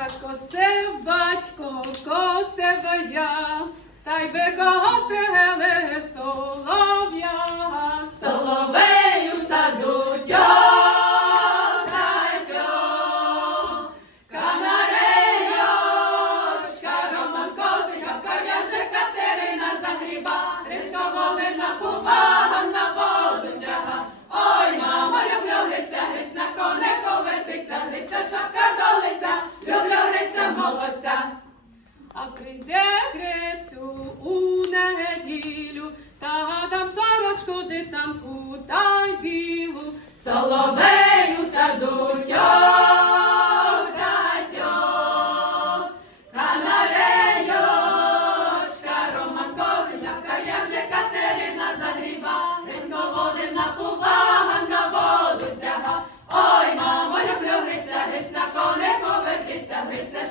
Косив батько, косив я, та й би косили солов'я. А прийде Грецю у неділю, та гадав сорочку дитанку та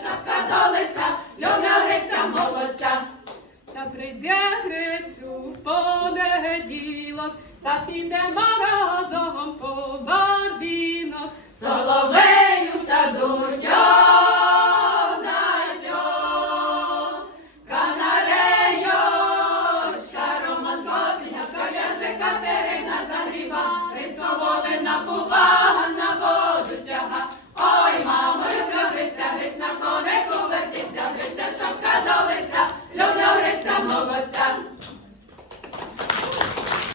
шапка до лиця, льоня гриця молодця. Та прийде грицю в понеділок, та підемо разом по барвінок. саду, садуть одначок, канарею, Роман косіння, коляже кате.